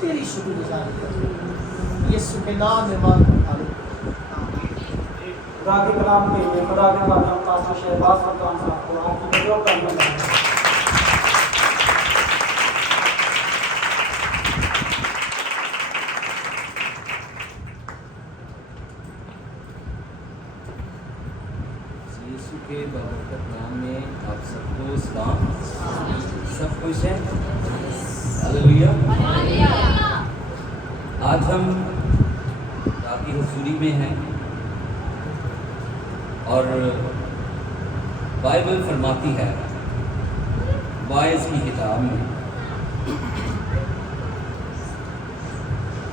تیری شکر گزاری کرتے ہیں یسوع کے نام میں مانگتا ہوں۔ خدا کے کلام کے لیے خدا کے خادم قاسم شہباز سلطان صاحب کو آپ کی جو کرنا ہے۔ یسوع کے بابرکت نام میں آپ سب کو سلام۔ سب خوش ہیں؟ ہلیلویا۔ آج ہم آپ کی حضوری میں ہیں اور بائبل فرماتی ہے وائز کی کتاب میں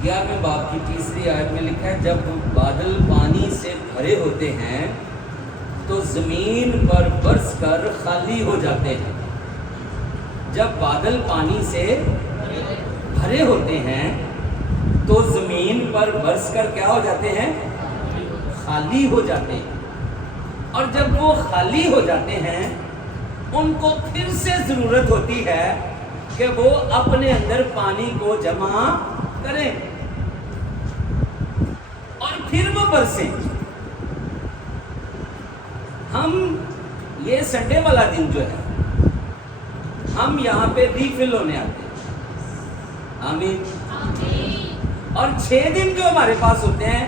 11ویں باب کی 3 آیت میں لکھا ہے، جب بادل پانی سے بھرے ہوتے ہیں تو زمین پر برس کر خالی ہو جاتے ہیں۔ جب بادل پانی سے بھرے ہوتے ہیں تو زمین پر برس کر کیا ہو جاتے ہیں؟ خالی ہو جاتے ہیں۔ اور جب وہ خالی ہو جاتے ہیں ان کو پھر سے ضرورت ہوتی ہے کہ وہ اپنے اندر پانی کو جمع کریں اور پھر وہ برسیں۔ ہم یہ سنڈے والا دن جو ہے ہم یہاں پہ ریفل ہونے آتے ہیں، آمین۔ اور 6 دن جو ہمارے پاس ہوتے ہیں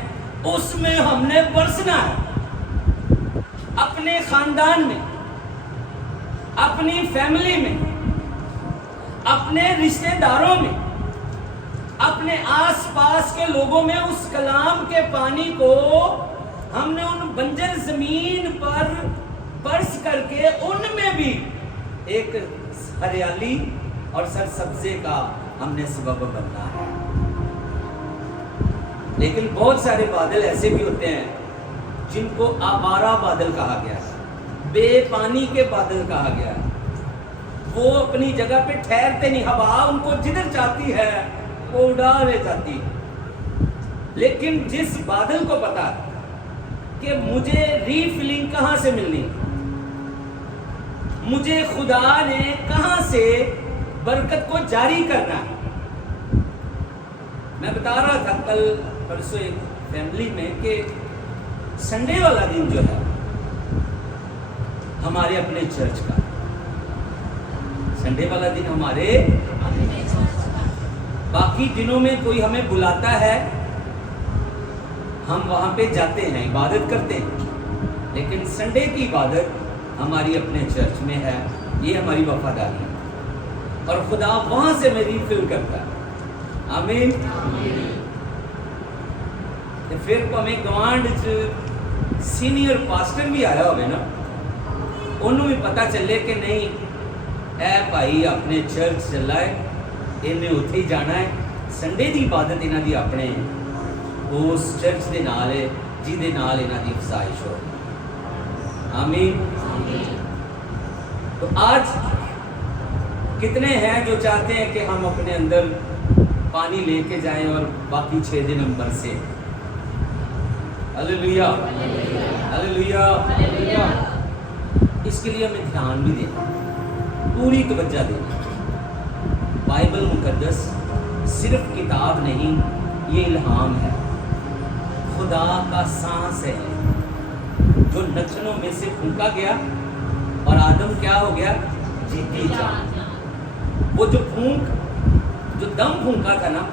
اس میں ہم نے برسنا ہے، اپنے خاندان میں، اپنی فیملی میں، اپنے رشتہ داروں میں، اپنے آس پاس کے لوگوں میں اس کلام کے پانی کو ہم نے ان بنجر زمین پر برس کر کے ان میں بھی ایک ہریالی اور سرسبزے کا ہم نے سبب بننا ہے۔ لیکن بہت سارے بادل ایسے بھی ہوتے ہیں جن کو آوارہ بادل کہا گیا ہے، بے پانی کے بادل کہا گیا ہے۔ وہ اپنی جگہ پہ ٹھہرتے نہیں، ہوا ان کو جدھر چاہتی ہے وہ اڑا لے جاتی ہے۔ لیکن جس بادل کو پتا ہے کہ مجھے ریفلنگ کہاں سے ملنی، مجھے خدا نے کہاں سے برکت کو جاری کرنا ہے۔ میں بتا رہا تھا کل پرسوں ایک فیملی میں کہ سنڈے والا دن جو ہے ہمارے اپنے چرچ کا، سنڈے والا دن ہمارے باقی دنوں میں کوئی ہمیں بلاتا ہے ہم وہاں پہ جاتے ہیں، عبادت کرتے ہیں، لیکن سنڈے کی عبادت ہماری اپنے چرچ میں ہے۔ یہ ہماری وفاداری ہے اور خدا وہاں سے میں ریفل کرتا ہے، آمین۔ پھر ہمیں گوانڈ سینئر پاسٹر بھی آیا ہوئے نا، انہوں بھی پتا چلے کہ نہیں اے بھائی اپنے چرچ چلا ہے، انہیں اتھے ہی جانا ہے، سنڈے دی عبادت انہاں دی اپنے اس چرچ دے نال ہے جی دے نال انہاں دی افزائش ہو، آمین۔ تو آج کتنے ہیں جو چاہتے ہیں کہ ہم اپنے اندر پانی لے کے جائیں اور باقی 6 دن ہم برسیں؟ ہلیلویا، ہلیلویا۔ اس کے لیے ہمیں دھیان بھی دینا، پوری توجہ دینا۔ بائبل مقدس صرف کتاب نہیں، یہ الہام ہے، خدا کا سانس ہے جو نچنوں میں سے پھونکا گیا اور آدم کیا ہو گیا؟ جیتی جان۔ وہ جو دم پھونکا تھا نا،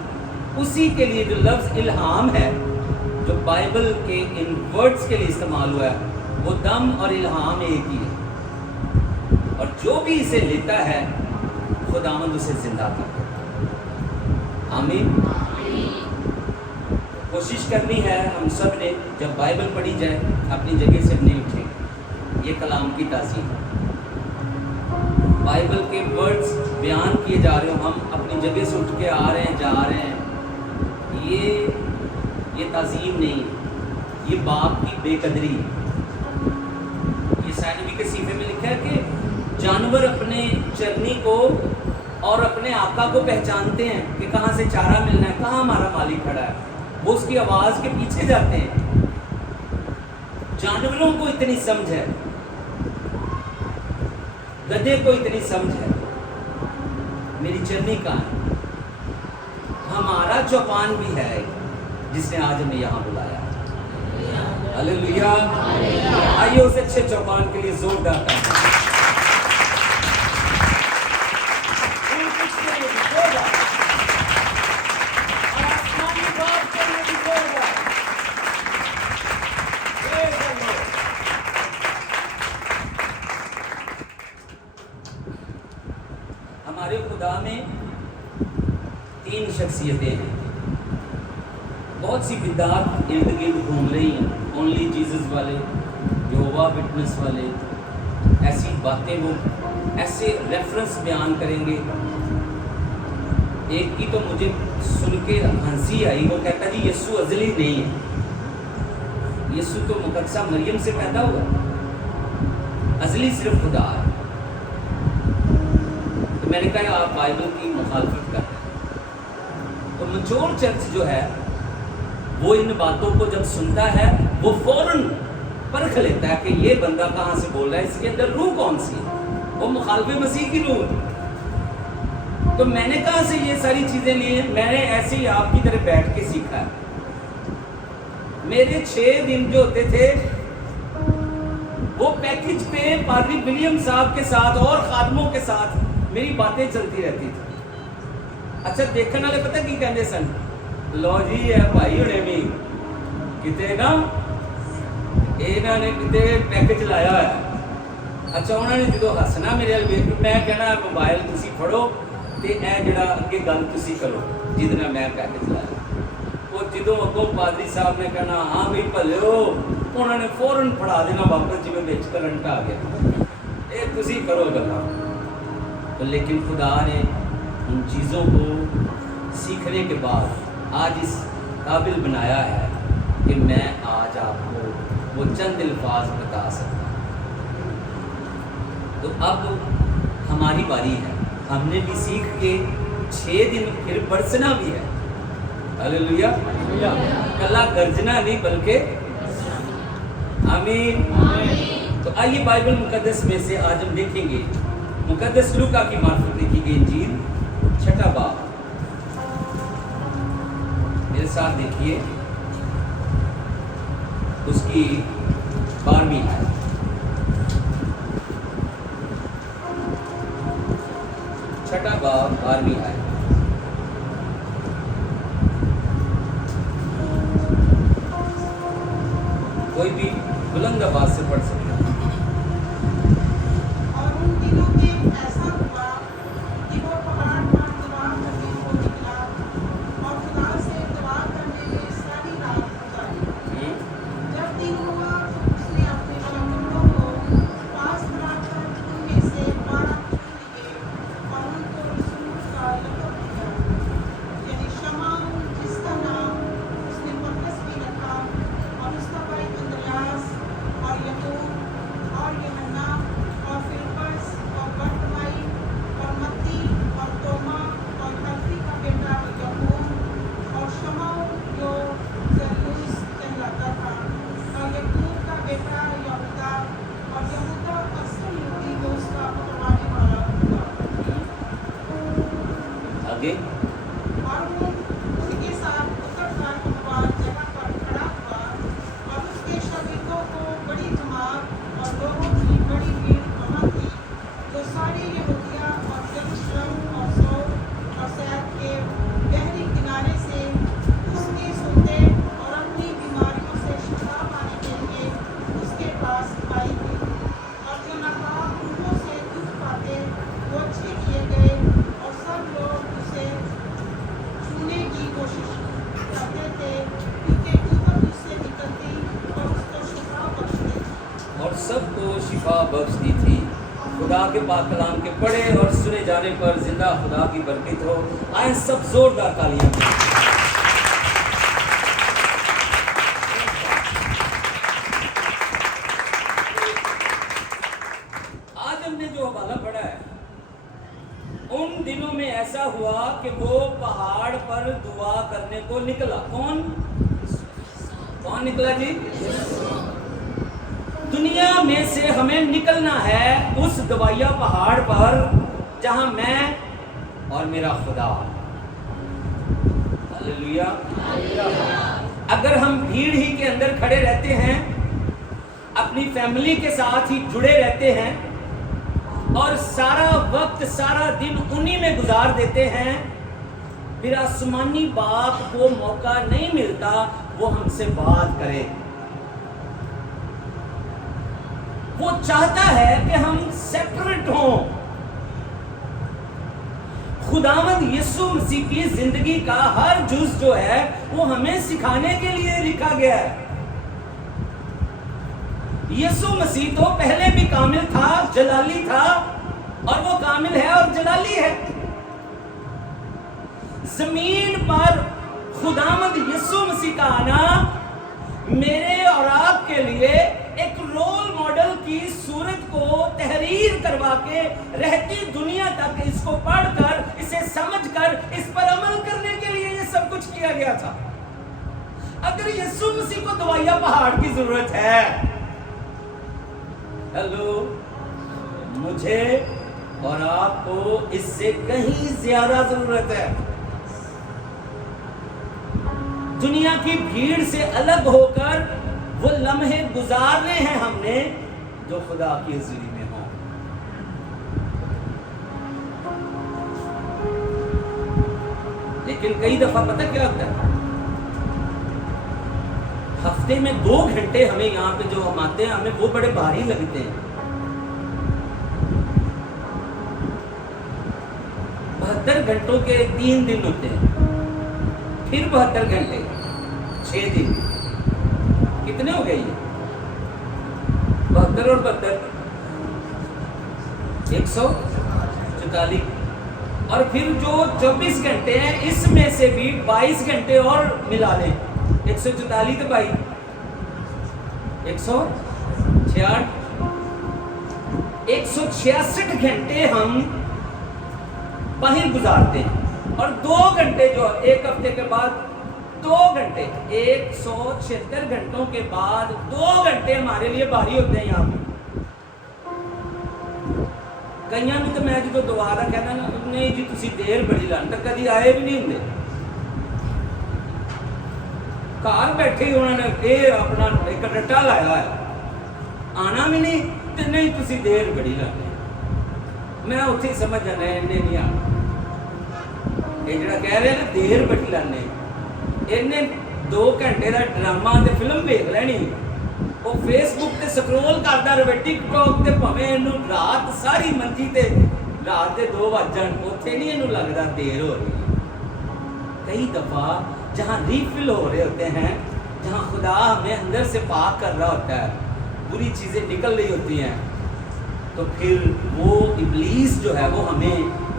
اسی کے لیے جو لفظ الہام ہے جو بائبل کے ان ورڈز کے لیے استعمال ہوا ہے، وہ دم اور الہام ایک ہی ہے، اور جو بھی اسے لیتا ہے خداوند اسے زندہ کرتا ہے، آمین۔ کوشش کرنی ہے ہم سب نے جب بائبل پڑھی جائے اپنی جگہ سے نہیں اٹھیں، یہ کلام کی تعظیم ہے۔ بائبل کے ورڈز بیان کیے جا رہے ہوں، ہم اپنی جگہ سے اٹھ کے آ رہے ہیں جا رہے ہیں، یہ تعظیم نہیں، یہ باپ کی بے قدری ہے۔ یہ سائنوی کے صحیفے میں لکھا ہے کہ جانور اپنے چرنی کو اور اپنے آقا کو پہچانتے ہیں کہ کہاں سے چارہ ملنا ہے، کہاں ہمارا مالک کھڑا ہے، وہ اس کی آواز کے پیچھے جاتے ہیں۔ جانوروں کو اتنی سمجھ ہے، گدھے کو اتنی سمجھ ہے، میری چرنی کہاں ہے؟ ہم चौपान भी है जिसने आज हमें यहाँ बुलाया। हालेलुया। आइए उस अच्छे चौपान के लिए जोरदार तालियां। और आसमानी बात के लिए भी जोरदार। Praise the Lord। हमारे खुदा में 3 शख्सियतें हैं। बहुत सी बिदात इर्द गिर्द घूम रही हैं, ओनली जीसस वाले, यहोवा विटनेस वाले, ऐसी बातें वो ऐसे रेफरेंस बयान करेंगे। एक की तो मुझे सुन के हंसी आई, वो कहता जी यीशु अज़ली नहीं है, यीशु तो मुकद्दसा मरियम से पैदा हुआ, अज़ली सिर्फ खुदा है। तो मैंने कहा आप बाइबल की मुखालफत कर रहे हैं। तो मैच्योर चर्च जो है वो इन बातों को जब सुनता है वो फौरन परख लेता है कि ये बंदा कहाँ से बोल रहा है, इसके अंदर रूह कौन सी है, वो मुखालिफ मसीह की रूह। तो मैंने कहाँ से ये सारी चीज़ें ली हैं? मैंने ऐसे ही आपकी तरह बैठ के सीखा है। मेरे 6 दिन जो होते थे वो पैकेज पे पादरी विलियम साहब के साथ और खादमों के साथ मेरी बातें चलती रहती थी। अच्छा देखने वाले पता की कहते सन, लो जी है भाई हुणे भी किते ना इन्हों ने किते पैकेज लाया है। अच्छा उन्होंने जो हसना मेरे वाल वेख के, मैं कहना मोबाइल तुसी फड़ो ते ए जिहड़ा अगे गल तुसी करो जिहदे नाल मैं पैकेज लाया। वो जो अगों पादरी साहब ने कहना हाँ भी भलिओ, उन्होंने फौरन फड़ा देना वापस जिवें विच करंट आ गया, ये तुसी करो गल्लां। तो लेकिन खुदा ने उन चीज़ों को सीखने के बाद आज इस काबिल बनाया है कि मैं आज आपको वो चंद अल्फाज बता सकता हूँ। तो अब हमारी बारी है, हमने भी सीख के 6 दिन फिर बरसना भी है। हालेलुया। कला गर्जना नहीं बल्कि आमीन। तो आइए बाइबल मुकद्दस में से आज हम देखेंगे मुकद्दस लूका की मार्फत लिखी गई इंजील 6वां बाब। मेरे साथ देखिए उसकी 12वीं आयत। छठा बाब 12वीं आयत। कोई भी बुलंद आवाज से पढ़ सकता है। और उन दिनों में ऐसा हुआ कि वो पहाड़ पर दुआ करने को निकला और खुदा से दुआ करने में सारी रात गुजारी। जब दिन हुआ तो उसने अपने कलमों को पास बुलाकर उनमें से 12 चुन लिए और उनको रसूल का लक़ब दिया, यानी शमौन जिसका नाम उसने पतरस भी रखा, और उसका भाई अंद्रयास और याकूब और यूहन्ना और फिलिप्पस और बरतुमाई और मत्ती और तोमा और हल्फी का बेटा याकूब और शमौन जो जलूस कहलाता था और याकूब का बेटा यहूदा और यहूदा असल यहूदी जो उसका पकड़वाने वाला हुआ। आगे और वो उनके साथ उतरकर भगवान जगह पर खड़ा हुआ और उसके शागिर्दों को बड़ी जमात और लोगों की बड़ी भीड़ वहाँ थी, जो सारे यहूदिया और यरूशलेम और सौर और सैर के गहरी किनारे से उसके सुनते और अपनी बीमारियों से शिफा पाने के लिए उसके पास आई थी। और जो नापाक उनको से दुख पाते वो अच्छे किए गए और सब लोग उसे छूने की कोशिश करते थे, क्योंकि ऊपर उससे निकलती और उसको शिफा बख्शती थी। और सबको शिफा बख्शती थी। खुदा के पाक कलाम के पढ़े और सुने जाने पर जिंदा खुदा की बरकत हो। आए सब जोरदार तालियां। आज हमने जो हवाला पढ़ा है, उन दिनों में ऐसा हुआ कि वो पहाड़ पर दुआ करने को निकला। कौन कौन निकला जी? दुनिया में से हमें निकलना है उस दवाइया पहाड़ पर जहां मैं और मेरा खुदा। हालेलुया। अगर हम भीड़ ही के अंदर खड़े रहते हैं, अपनी फैमिली के साथ ही जुड़े रहते हैं और सारा वक्त सारा दिन उन्हीं में गुजार देते हैं, फिर आसमानी बाप को मौका नहीं मिलता वो हमसे बात करे। वो चाहता है कि हम सेपरेट हों। खुदावंद यीशु मसीह की जिंदगी का हर जुज जो है वो हमें सिखाने के लिए लिखा गया है। यीशु मसीह तो पहले भी कामिल था, जलाली था, और वो कामिल है और जलाली है। जमीन पर खुदावंद यीशु मसीह का आना मेरे और आपके लिए एक रोल मॉडल की सूरत को तहरीर करवा के रहती दुनिया तक इसको पढ़कर, इसे समझकर, इस पर अमल करने के लिए ये सब कुछ किया गया था। अगर यीशु मसीह को दवाइया पहाड़ की जरूरत है, हेलो, मुझे और आपको इससे कहीं ज्यादा जरूरत है। दुनिया की भीड़ से अलग होकर वो लम्हे गुजारने हैं हमने जो खुदा की हज़ूरी में हो। लेकिन कई दफा पता क्या होता है, हफ्ते में 2 घंटे हमें यहाँ पे जो हम आते हैं, हमें वो बड़े भारी लगते हैं। 72 घंटों के 3 दिन होते हैं, फिर 72 घंटे 6 दिन, कितने हो गए ये? 72 और 72 144, और फिर जो 24 घंटे हैं इसमें से भी 22 घंटे और मिला लें, 144 तो 22 166 166 घंटे हम बाहर गुजारते हैं, और 2 घंटे जो एक हफ्ते के बाद 2 घंटे, 176 घंटों के बाद 2 घंटे हमारे लिए भारी होते हैं। यहाँ पे कईयां भी तो मैं जो दोबारा कहना ना, नहीं जी तुसी देर बड़ी लान तक कभी आए भी नहीं होंगे, घर बैठे ही उन्होंने ये अपना एक रट्टा लाया है, आना भी नहीं तो नहीं तुसी देर बड़ी लाने। मैं उत्थे समझ जाना इन्हें नहीं आना, ये जरा कह रहे हैं ना देर बड़ी लाने, इन्हें 2 घंटे का ड्रामा ते फिल्म देख लेनी, वो फेसबुक ते स्क्रॉल करता रहे, टिकटॉक ते भावें इनू रात सारी मंजी ते रात के 2 बज जान, उत्थे नहीं इनू लगता देर हो रही। कई दफा जहाँ रीफिल हो रहे होते हैं, जहाँ खुदा हमें अंदर से पाक कर रहा होता है, बुरी चीजें निकल रही होती हैं, तो फिर वो इब्लीस जो है वो हमें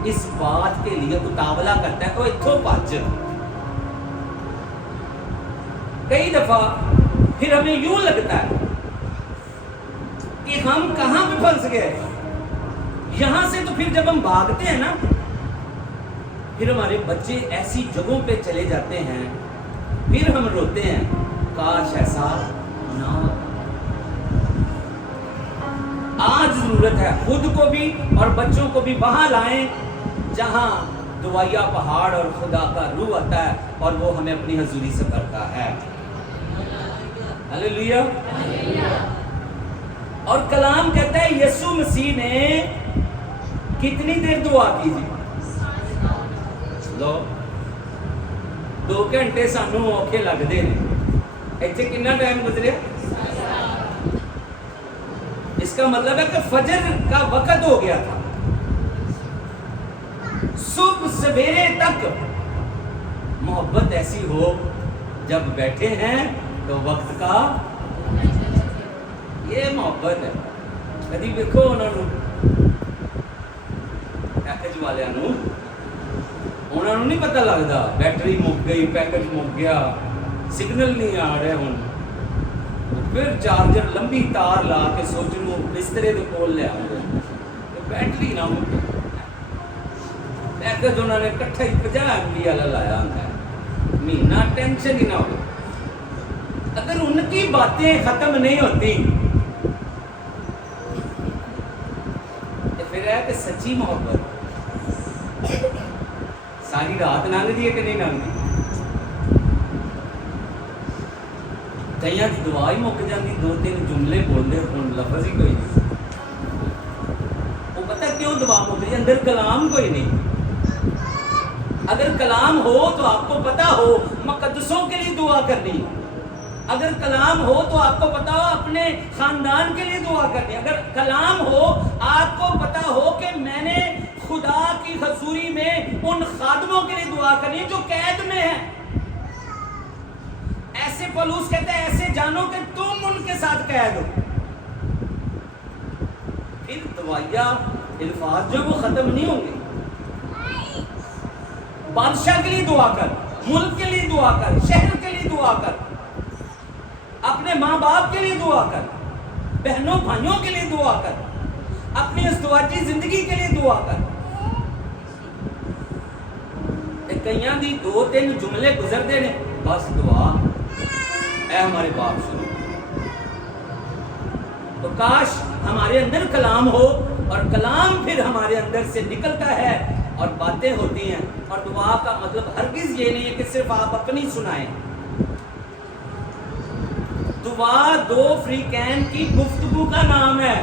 इस बात के लिए उतावला करता है, तो इत्थों भज। कई दफा फिर हमें यूं लगता है कि हम कहां पे फंस गए। यहां से तो फिर जब हम भागते हैं ना, फिर हमारे बच्चे ऐसी जगहों पे चले जाते हैं, फिर हम रोते हैं, काश ऐसा ना हो। आज जरूरत है खुद को भी और बच्चों को भी वहां लाएं जहां दुआया पहाड़ और खुदा का रूह आता है और वो हमें अपनी हजूरी से भरता है। हालेलुया। और कलाम कहता है यीशु मसीह ने कितनी देर दुआ की थी? लो 2 घंटे सानू औखे लगते हैं, इतने कितना टाइम गुजरे? इसका मतलब है कि फजर का वक्त हो गया था, सुबह सवेरे तक मोहब्बत ऐसी हो जब बैठे हैं तो वक्त का ये मोहब्बत है। कभी देखो उन्होंने पैकेज वालियां नूं, उन्होंने नहीं पता लगता बैटरी मुक गई, पैकेज मुक गया, सिग्नल नहीं आ रहे हुण, फिर चार्जर लंबी तार ला के सोचनू बिस्तरे के कोल ले आउंदे ते बैटरी ना मुके। पैकेज उन्होंने इकट्ठा ही 50 MB वाला लाया होंदा है, महीना टेंशन ही ना हो। अगर उनकी बातें खत्म नहीं होती तो फिर है कि सच्ची मोहब्बत सारी रात लंघ दी है कि नहीं लंघ दी? کئی دی دعا ہی مک جاتی، 2-3 جملے بول دے ہوں لفظ ہی کوئی نہیں. وہ پتہ کیوں دعا مک جاتی؟ اندر کلام کوئی نہیں. اگر کلام ہو تو آپ کو پتا ہو مقدسوں کے لیے دعا کرنی. اگر کلام ہو تو آپ کو پتا ہو اپنے خاندان کے لیے دعا کرنی. اگر کلام ہو آپ کو پتا ہو کہ میں نے خدا کی حضوری میں ان خادموں کے لیے دعا کرنی ہے جو قید میں ہیں. ایسے پولس کہتے ہیں ایسے جانو کہ تم ان کے ساتھ قید ہو. پھر دعائیا الفاظ جو وہ ختم نہیں ہوں گے. بادشاہ کے لیے دعا کر، ملک کے لیے دعا کر، شہر کے لیے دعا کر، اپنے ماں باپ کے لیے دعا کر، بہنوں بھائیوں کے لیے دعا کر، اپنی ازدواجی زندگی کے لیے دعا کر. کئیاں دی 2-3 جملے گزرتے ہیں بس دعا اے ہمارے باپ سنو. تو کاش ہمارے اندر کلام ہو اور کلام پھر ہمارے اندر سے نکلتا ہے اور باتیں ہوتی ہیں. اور دعا کا مطلب ہرگز یہ نہیں ہے کہ صرف آپ اپنی سنائیں. دعا 2 فریقین کی گفتگو کا نام ہے.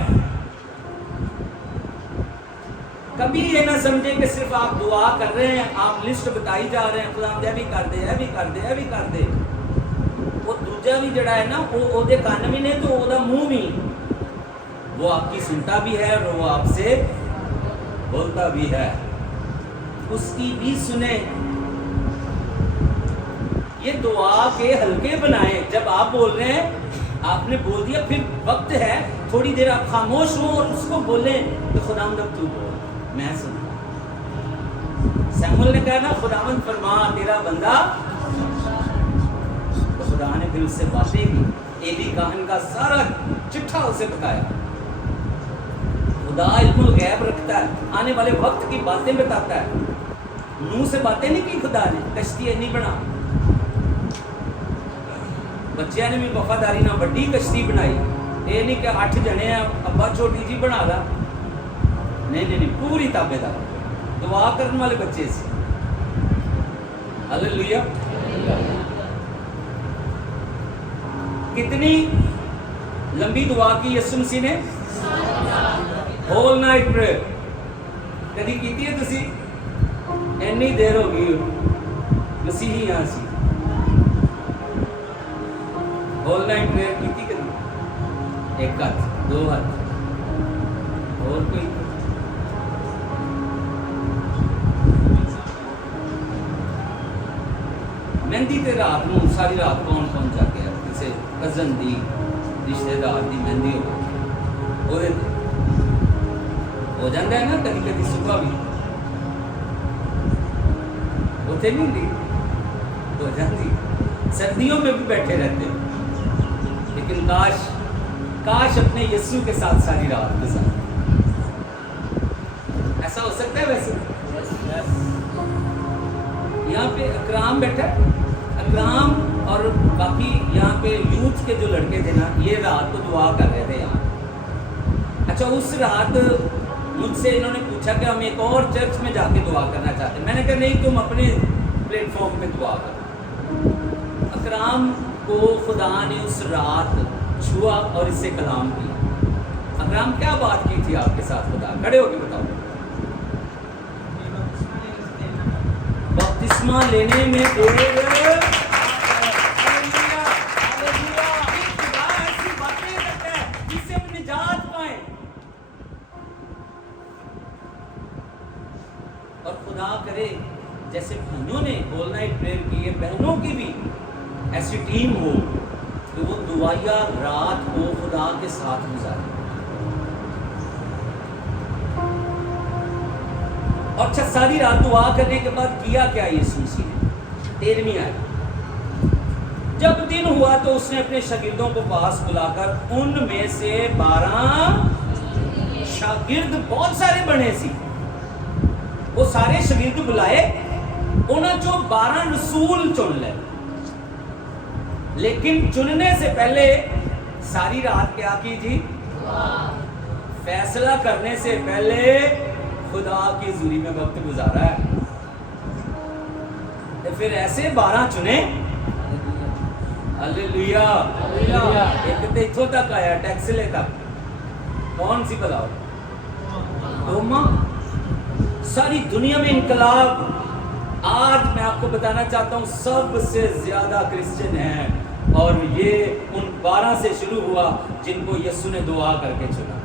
کبھی یہ نہ سمجھیں کہ صرف آپ دعا کر رہے ہیں، آپ لسٹ بتائی جا رہے ہیں خدا دے بھی کر دے، اے بھی کر دے، اے بھی کر دے. وہ دوجا بھی جڑا ہے نا وہ دے کان بھی نے تو وہ دا منہ بھی، وہ آپ کی سنتا بھی ہے اور وہ آپ سے بولتا بھی ہے. اس کی بھی سنیں. یہ دعا کے حلقے بنائیں. جب آپ بول رہے ہیں آپ نے بول دیا، پھر وقت ہے تھوڑی دیر آپ خاموش ہوں اور اس کو بولیں کہ خداوند تو بول میں سنتا. سیموئیل نے کہا نا خداوند فرما تیرا بندہ، تو خدا نے پھر اس سے باتیں کی. ایلی کاہن کا سارا چٹھا اسے بتایا. خدا علم الغیب رکھتا ہے، آنے والے وقت کی باتیں بتاتا ہے. نوح سے باتیں نہیں کی خدا نے، کشتی نہیں بنا. بچیاں نے بھی وفاداری نہ بڑی کشتی بنائی. یہ نہیں کہ 8 جنے ہیں ابا چھوٹی جی بنا لا. نہیں، پوری تابع دار دعا کرنے والے بچے سے. ہلیلویا. کتنی لمبی دعا کی یسوع مسیح نے؟ Whole night prayer. کدی کیتی ہے تسی؟ اینی دیر ہو گئی مسیحی یہاں سی ہول نائٹ پریئر کیتی کدی؟ 1 ہاتھ 2 ہاتھ اور کوئی؟ مہندی تے رات نو ساری رات کون جا کے کسی کزن دی رشتے دار دی مہندی ہو جاتا ہے نا کدی صبح بھی ہوتے نہیں دی ہو جاتی. سردیوں میں بھی بیٹھے رہتے ہیں. لیکن کاش اپنے یسوع کے ساتھ ساری رات گزار. ایسا ہو سکتا ہے؟ ویسے یہاں پہ اکرام بیٹھا، اکرام اور باقی یہاں پہ یوتھ کے جو لڑکے تھے نا، یہ رات کو دعا کر رہے تھے یہاں. اچھا اس رات مجھ سے انہوں نے پوچھا کہ ہم ایک اور چرچ میں جا کے دعا کرنا چاہتے ہیں. میں نے کہا نہیں، تم اپنے پلیٹ فارم پہ دعا کرو. اکرام کو خدا نے اس رات چھوا اور اس سے کلام کیا. اکرام کیا بات کی تھی آپ کے ساتھ خدا؟ کھڑے ہو کے بتاؤ. بپتسمہ لینے میں دیر اور خدا کرے جیسے بھائیوں نے ہول نائٹ پریئر کی ہے، بہنوں کی بھی ایسی ٹیم ہو کہ وہ دعائیا رات کو خدا کے ساتھ گزارے. اور اچھا ساری رات دعا کرنے کے بعد کیا کیا یسوع مسیح نے؟ 13ویں آیت. جب دن ہوا تو اس نے اپنے شاگردوں کو پاس بلا کر ان میں سے 12 شاگرد بہت سارے بنے سی. وہ سارے شاگرد بلائے، انہوں جو 12 رسول چن لے. لیکن چننے سے پہلے ساری رات کیا کی جی؟ فیصلہ کرنے سے پہلے خدا کی حضوری میں وقت گزارا ہے. پھر ایسے 12 چنے. हालेलुया। एक तो इथों तक आया टैक्सले तक, कौन सी बताओ? तोमा। सारी दुनिया में इनकलाब। आज मैं आपको बताना चाहता हूँ सबसे ज्यादा क्रिश्चियन हैं और ये उन 12 से शुरू हुआ जिनको यीशु ने दुआ करके चुना।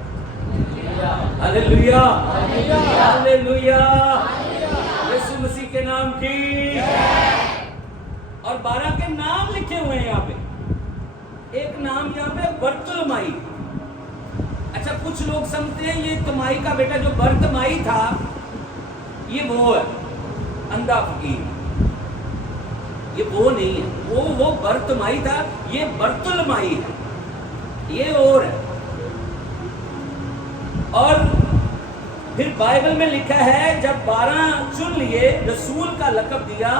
हालेलुया, हालेलुया, यीशु मसीह के नाम की। और 12 के नाम लिखे हुए हैं यहाँ पे। एक नाम यहाँ पे बर्तुलमाई। अच्छा, कुछ लोग समझते हैं ये तुमाई का बेटा जो बर्तमाई था ये वो है अंधा फकीर। ये वो नहीं है, वो बर्तमाई था, ये बर्तुलमाई है, ये और है। और फिर बाइबल में लिखा है जब 12 चुन लिए, रसूल का लक़ब दिया,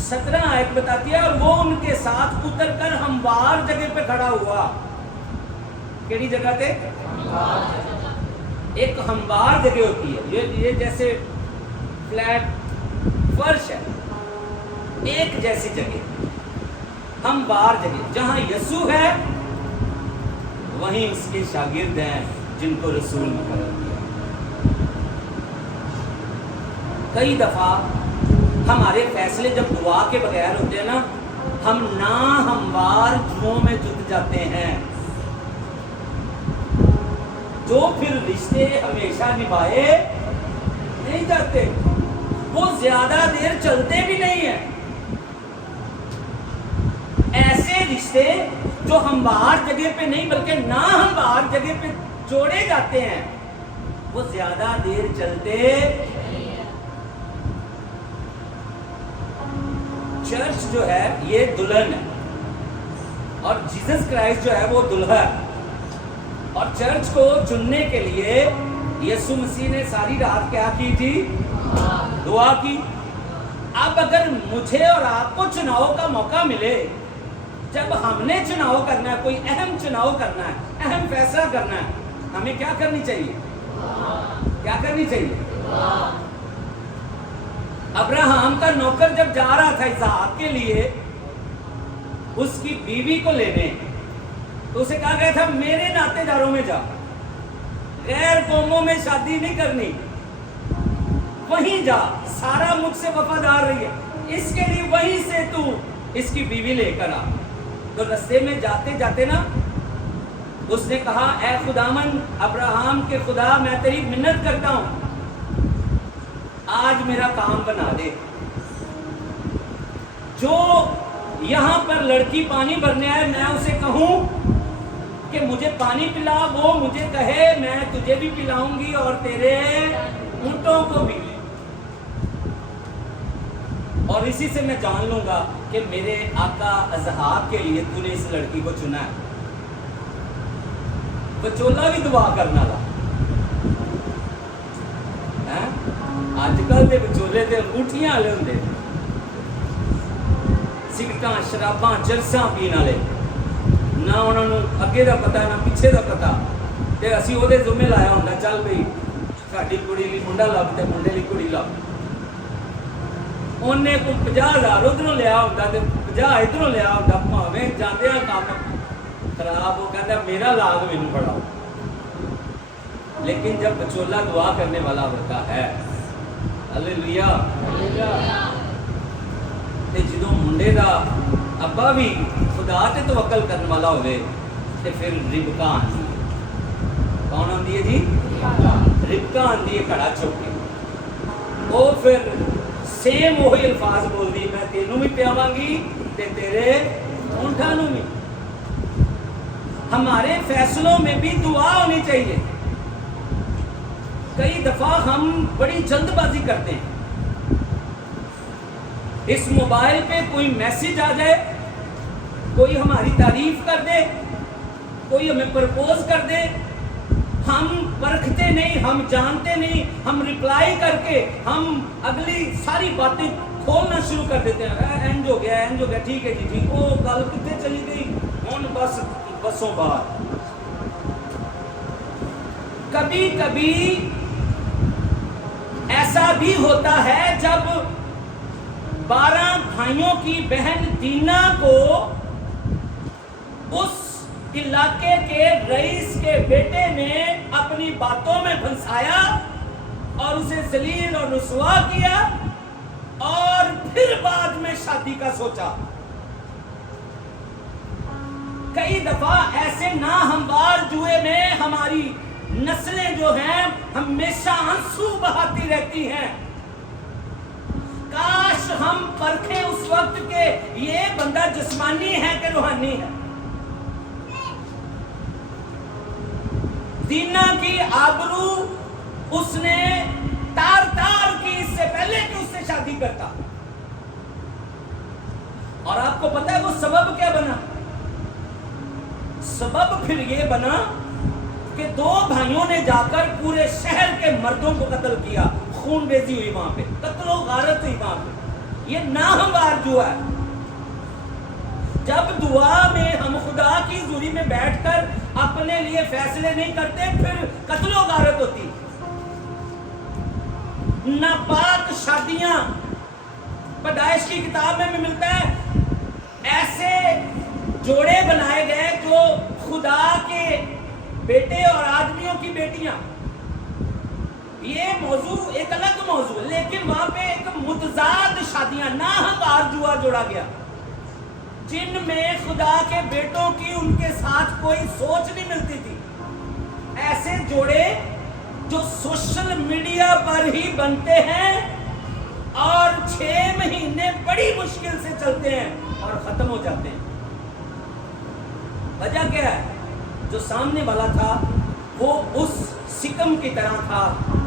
17 आयत बताती है, और वो उनके साथ उतर कर हमवार जगह पे खड़ा हुआ। केड़ी जगह पे? एक हमवार जगह होती है, ये जैसे फ्लैट फर्श है, एक जैसी जगह, हमवार जगह। जहां यीशु है वहीं उसके शागिर्द हैं जिनको रसूल मुकर्रर किया। कई दफा हमारे फैसले जब दुआ के बगैर होते हैं ना, हम ना हमवार जुओं में जुट जाते हैं, जो फिर रिश्ते हमेशा निभाए नहीं जाते, वो ज्यादा देर चलते भी नहीं है। ऐसे रिश्ते जो हमवार जगह पे नहीं बल्कि ना हमवार जगह पे जोड़े जाते हैं, वो ज्यादा देर चलते। चर्च जो है ये दुल्हन है और जीसस क्राइस्ट जो है वो दुल्हा है। और चर्च को चुनने के लिए यीशु मसीह ने सारी रात क्या की थी? दुआ की। अब अगर मुझे और आपको चुनाव का मौका मिले, जब हमने चुनाव करना है, कोई अहम चुनाव करना है, अहम फैसला करना है, हमें क्या करनी चाहिए? क्या करनी चाहिए? अब्राहम का नौकर जब जा रहा था इसहाक के लिए उसकी बीवी को लेने, तो उसे कहा गया था मेरे नातेदारों में जा, गैर कौमों में शादी नहीं करनी, वहीं जा, सारा मुझसे वफादार रही है, इसके लिए वहीं से तू इसकी बीवी लेकर आ। तो रास्ते में जाते जाते ना उसने कहा, ऐ खुदावन अब्राहम के खुदा, मैं तेरी मिन्नत करता हूं, आज मेरा काम बना दे। जो यहां पर लड़की पानी भरने आए, मैं उसे कहूं कि मुझे पानी पिला, वो मुझे कहे मैं तुझे भी पिलाऊंगी और तेरे ऊंटों को भी, और इसी से मैं जान लूंगा कि मेरे आका इसहाक के लिए तूने इस लड़की को चुना है। बचोला भी दुआ करना ला है। आजकल के बचोले ते अंगूठियां वाले होंगे, सिगरटां शराबां चरसां पीण वाले, ना उन्होंने अगे का पता ना पिछे का पता, ते असीं ओहदे जुम्मे लाया हुंदा, चल बई साडी कुड़ी लई मुंडा लभ ते मुंडे लई कुड़ी लभ। उन्हें कोई 50,000 उधरों लिया होंदा ते 50 इधरों लिया होंदा, भावें जांदियां काम खराब हो, कहता मेरा लाग मैनूं पढ़ाओ। लेकिन जब बचोला दुआ करने वाला होता है, हालेलुया, ते जदों मुंडे दा अब्बा भी खुदा ते तवक्कल करने वाला होवे ते फिर रिबका आंदी है। कौन आंदी है जी? रिबका आंदी है घड़ा चुक के, वो फिर सेम वही अल्फाज बोलदी, मैं तेनू भी पियावांगी ते तेरे ऊंठां नूं भी। हमारे फैसलों में भी दुआ होनी चाहिए। कई दफा हम बड़ी जल्दबाजी करते हैं, इस मोबाइल पे कोई मैसेज आ जाए, कोई हमारी तारीफ कर दे, कोई हमें प्रपोज कर दे, हम परखते नहीं, हम जानते नहीं, हम रिप्लाई करके हम अगली सारी बातें खोलना शुरू कर देते हैं। एंज हो गया, एंज हो गया, ठीक है जी ठीक, वो गल कितने चली गई, हुण बस बसों बाहर। कभी कभी ऐसा भी होता है जब 12 भाइयों की बहन दीना को उस इलाके के रईस के बेटे ने अपनी बातों में फंसाया और उसे जलील और रुसवा किया और फिर बाद में शादी का सोचा। कई दफा ऐसे नाहमवार जुए में हमारी नस्लें जो हैं हमेशा आंसू बहाती रहती हैं। काश हम परखें उस वक्त के ये बंदा जिस्मानी है कि रूहानी है। दीना की आबरू उसने तार तार की इससे पहले कि उससे शादी करता। और आपको पता है वो सबब क्या बना? सबब फिर ये बना कि 2 भाइयों ने जाकर पूरे शहर के मर्दों को कत्ल किया। खूनरेजी हुई वहां पे, कत्लो गारत हुई वहां पे। ये नाहमवार जुआ है। जब दुआ में हम खुदा की हुजूरी में बैठकर अपने लिए फैसले नहीं करते फिर कत्लो गारत होती। नापाक शादियां पैदाइश की किताब में भी मिलता है। ऐसे जोड़े बनाए गए जो खुदा के बेटे और आदमियों की बेटियां। ये मौजू एक अलग मौजू है, लेकिन वहां पे एक मुतजाद शादियां नाहमवार जुआ जोड़ा गया जिनमें खुदा के बेटों की उनके साथ कोई सोच नहीं मिलती थी। ऐसे जोड़े जो सोशल मीडिया पर ही बनते हैं और 6 महीने बड़ी मुश्किल से चलते हैं और खत्म हो जाते हैं। वजह क्या है? जो सामने वाला था वो उस सिकम की तरह था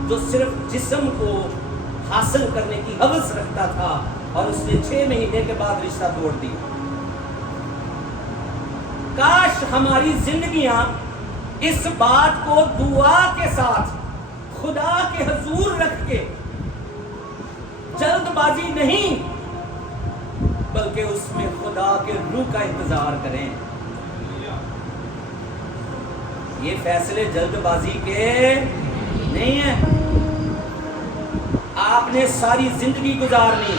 जो सिर्फ जिस्म को हासिल करने की हवस रखता था और उसने 6 महीने के बाद रिश्ता तोड़ दिया। काश हमारी जिंदगियां इस बात को दुआ के साथ खुदा के हुजूर रख के जल्दबाजी नहीं बल्कि उसमें खुदा के रूह का इंतजार करें। ये फैसले जल्दबाजी के नहीं है। आपने सारी जिंदगी गुजारनी।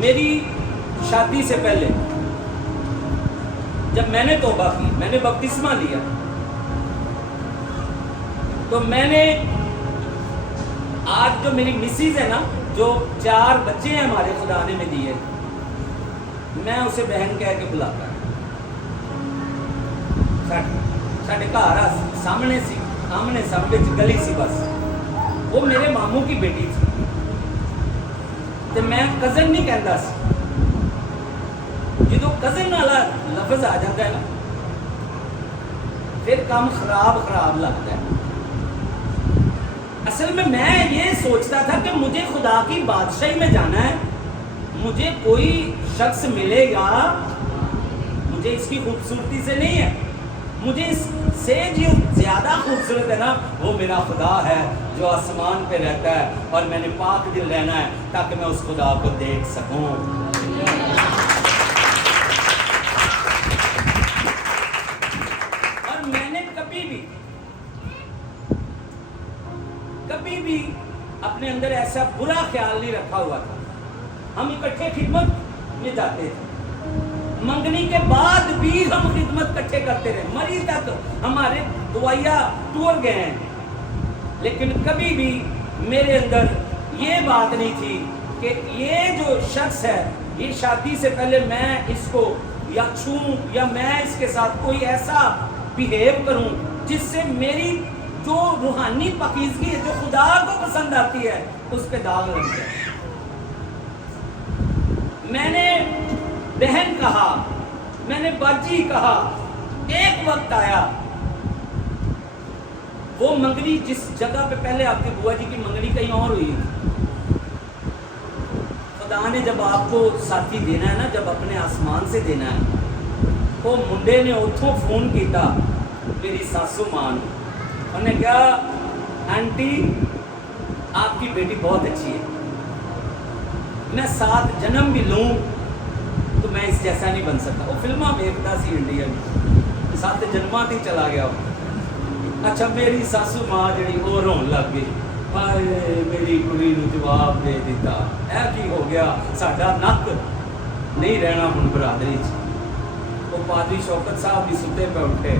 मेरी शादी से पहले जब मैंने तौबा की, मैंने बपतिस्मा लिया, तो मैंने आज जो मेरी मिसेज है ना, जो 4 बच्चे हैं हमारे खुदा ने में दिए, मैं उसे बहन कह के बुलाता। साढ़े घर सामने सी, आमने सामने गली सी, बस वो मेरे मामू की बेटी थी ते मैं कजन नहीं कहता सी। जो कजन वाला लफ्ज आ जाता है ना फिर काम खराब लगता है। असल में मैं ये सोचता था कि मुझे खुदा की बादशाही में जाना है, मुझे कोई शख्स मिलेगा, मुझे इसकी खूबसूरती से नहीं है, मुझे इससे जो ज्यादा खूबसूरत है ना वो मेरा खुदा है जो आसमान पे रहता है और मैंने पाक दिल रहना है ताकि मैं उस खुदा को देख सकूं। और मैंने कभी भी अपने अंदर ऐसा बुरा ख्याल नहीं रखा हुआ था। हम इकट्ठे खिदमत में जाते थे, मंगनी के बाद भी हम खिदमत इकट्ठे करते रहे, मरी तक हमारे दुआया टूर गए हैं। लेकिन कभी भी मेरे अंदर ये बात नहीं थी कि ये जो शख्स है ये शादी से पहले मैं इसको या छूं या मैं इसके साथ कोई ऐसा बिहेव करूं जिससे मेरी जो रूहानी पाकीज़गी है जो खुदा को पसंद आती है उस पे दाग लग जाए। मैंने बहन कहा, मैंने बाजी कहा, एक वक्त आया वो मंगनी जिस जगह पे पहले आपकी बुआ जी की मंगनी कहीं और हुई, खुदा ने जब आपको साथी देना है ना, जब अपने आसमान से देना है, तो मुंडे ने उठों फोन किया मेरी सासू मां ने, उन्हें कहा आंटी आपकी बेटी बहुत अच्छी है, मैं 7 जन्म भी लूं तो मैं इस जैसा नहीं बन सकता। वो फिल्मा देखता सी इंडिया में 7 जन्मां ही चला गया। अच्छा मेरी सासू मां जी वो रोन लग गई, ਹਾਏ ਮੇਰੀ ਕੁੜੀ ਨੂੰ ਜਵਾਬ ਦੇ ਦਿੱਤਾ। ਇਹ ਕੀ ਹੋ ਗਿਆ? ਸਾਡਾ ਨੱਕ ਨਹੀਂ ਰਹਿਣਾ ਹੁਣ ਬਰਾਦਰੀ 'ਚ। ਉਹ ਪਾਦਰੀ ਸ਼ੌਕਤ ਸਾਹਿਬ ਵੀ ਸੁੱਤੇ ਪਏ ਉੱਠੇ।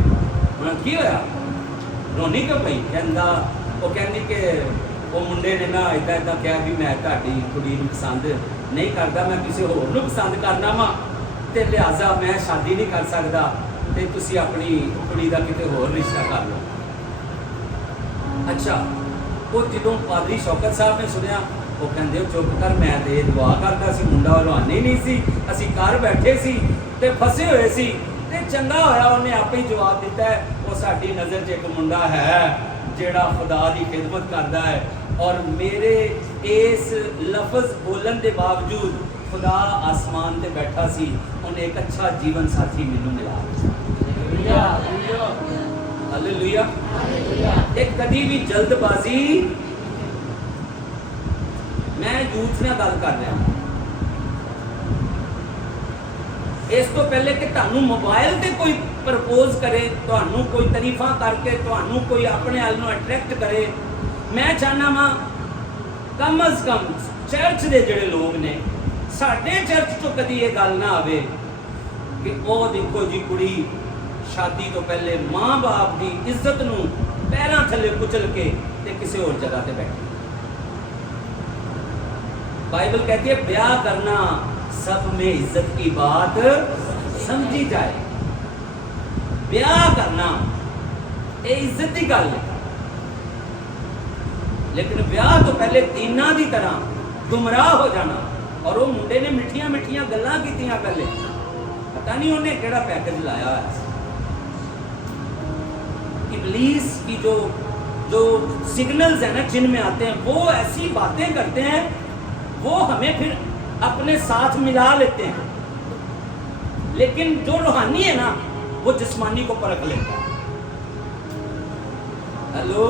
ਹੁਣ ਕੀ ਹੋਇਆ? ਰੋਣੀ ਕਿਉਂ ਪਈ? ਉਹ ਕਹਿੰਦੀ ਕਿ ਉਹ ਮੁੰਡੇ ਨੇ ਨਾ ਇੱਦਾਂ ਕਿਹਾ ਵੀ ਮੈਂ ਤੁਹਾਡੀ ਕੁੜੀ ਨੂੰ ਪਸੰਦ ਨਹੀਂ ਕਰਦਾ, ਮੈਂ ਕਿਸੇ ਹੋਰ ਨੂੰ ਪਸੰਦ ਕਰਨਾ ਵਾ, ਤੇ ਲਿਹਾਜ਼ਾ ਮੈਂ ਸ਼ਾਦੀ ਨਹੀਂ ਕਰ ਸਕਦਾ, ਤੇ ਤੁਸੀਂ ਆਪਣੀ ਕੁੜੀ ਦਾ ਕਿਤੇ ਹੋਰ ਰਿਸ਼ਤਾ ਕਰ ਲਓ। ਅੱਛਾ, ਉਹ ਜਦੋਂ ਪਾਦਰੀ ਸ਼ੌਕਤ ਸਾਹਿਬ ਨੇ ਸੁਣਿਆ, ਉਹ ਕਹਿੰਦੇ ਚੁੱਪ ਕਰ, ਮੈਂ ਤੇ ਦੁਆ ਕਰਦਾ ਸੀ, ਮੁੰਡਾ ਰੁਹਾਨੀ ਨਹੀਂ ਸੀ, ਅਸੀਂ ਘਰ ਬੈਠੇ ਸੀ ਤੇ ਫਸੇ ਹੋਏ ਸੀ, ਤੇ ਚੰਗਾ ਹੋਇਆ ਉਹਨੇ ਆਪੇ ਹੀ ਜਵਾਬ ਦਿੱਤਾ ਹੈ। ਉਹ ਸਾਡੀ ਨਜ਼ਰ 'ਚ ਇੱਕ ਮੁੰਡਾ ਹੈ ਜਿਹੜਾ ਖੁਦਾ ਦੀ ਖਿਦਮਤ ਕਰਦਾ ਹੈ, ਔਰ ਮੇਰੇ ਇਸ ਲਫ਼ਜ਼ ਬੋਲਣ ਦੇ ਬਾਵਜੂਦ ਖੁਦਾ ਆਸਮਾਨ ਤੇ ਬੈਠਾ ਸੀ, ਉਹਨੇ ਇੱਕ ਅੱਛਾ ਜੀਵਨ ਸਾਥੀ ਮੈਨੂੰ ਮਿਲਾ। ਹਾਲੇਲੂਇਆ। ਇਹ ਕਦੀ ਵੀ ਜਲਦਬਾਜ਼ੀ, ਮੈਂ ਯੂਥ ਨਾਲ ਗੱਲ ਕਰ ਰਿਹਾ, ਇਸ ਤੋਂ ਪਹਿਲੇ ਕਿ ਤੁਹਾਨੂੰ ਮੋਬਾਈਲ ਤੇ ਕੋਈ ਪ੍ਰਪੋਜ਼ ਕਰੇ, ਤੁਹਾਨੂੰ ਕੋਈ ਤਾਰੀਫਾਂ ਕਰਕੇ ਤੁਹਾਨੂੰ ਕੋਈ ਆਪਣੇ ਵੱਲ ਨੂੰ ਅਟਰੈਕਟ ਕਰੇ, ਮੈਂ ਚਾਹਨਾ ਵਾਂ ਕਮ ਅਜ਼ ਕਮ ਚਰਚ ਦੇ ਜਿਹੜੇ ਲੋਕ ਨੇ, ਸਾਡੇ ਚਰਚ ਤੋਂ ਕਦੀ ਇਹ ਗੱਲ ਨਾ ਆਵੇ ਕਿ ਉਹ ਦੇਖੋ ਜੀ ਕੁੜੀ ਸ਼ਾਦੀ ਤੋਂ ਪਹਿਲੇ ਮਾਂ-ਬਾਪ ਦੀ ਇੱਜ਼ਤ ਨੂੰ ਪੈਰਾਂ ਥੱਲੇ ਕੁਚਲ ਕੇ ਤੇ ਕਿਸੇ ਹੋਰ ਜਗ੍ਹਾ ਤੇ ਬੈਠੀ। बाइबल कहती है ब्याह करना सब में इज्जत की बात समझी जाए। ब्याह करना ये इज्जत की गल है, लेकिन ब्याह तो पहले दीना की तरह गुमराह हो जाना। और वो मुंडे ने मिठिया मिठिया गल्लां कीतियां पहले, पता नहीं उन्हें केड़ा पैकेज लाया है। इब्लीस की जो सिग्नल्स है ना जिनमें आते हैं, वो ऐसी बातें करते हैं, वो हमें फिर अपने साथ मिला लेते हैं। लेकिन जो रूहानी है ना, वो जिस्मानी को परख लेता है। हेलो,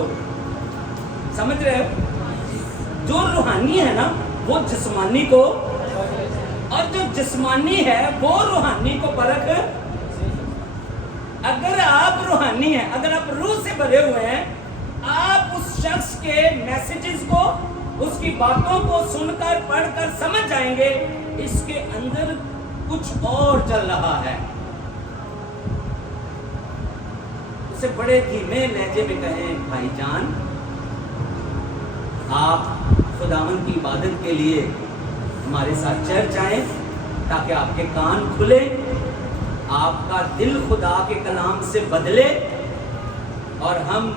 समझ रहे हो? जो रूहानी है ना, वो जिस्मानी को, और जो जिस्मानी है वो रूहानी को परख। अगर आप रूहानी हैं, अगर आप रूह से भरे हुए हैं, आप उस शख्स के मैसेजेस को, उसकी बातों को सुनकर पढ़कर समझ जाएंगे इसके अंदर कुछ और चल रहा है। उसे बड़े धीमे लहजे में कहें, भाईजान आप खुदावन की इबादत के लिए हमारे साथ चर्च आए ताकि आपके कान खुले, आपका दिल खुदा के कलाम से बदले, और हम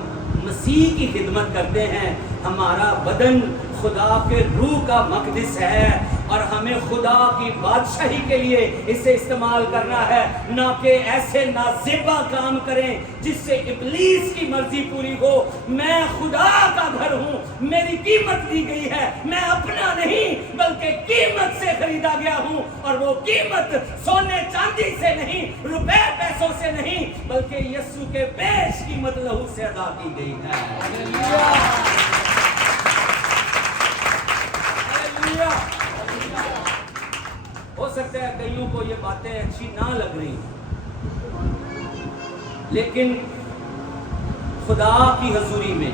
मसीह की खिदमत करते हैं। हमारा बदन खुदा के रूह का मकदस है और हमें खुदा की बादशाही के लिए इसे इस्तेमाल करना है, ना कि ऐसे नाज़ेबा काम करें जिससे इब्लीस की मर्जी पूरी हो। मैं खुदा का घर हूँ, मेरी कीमत दी गई है, मैं अपना नहीं बल्कि कीमत से खरीदा गया हूँ, और वो कीमत सोने चांदी से नहीं, रुपए पैसों से नहीं, बल्कि यीशु के बेश कीमत लहू से अदा की गई है। हो सकता है कईयों को ये बातें अच्छी ना लग रही, लेकिन खुदा की हजूरी में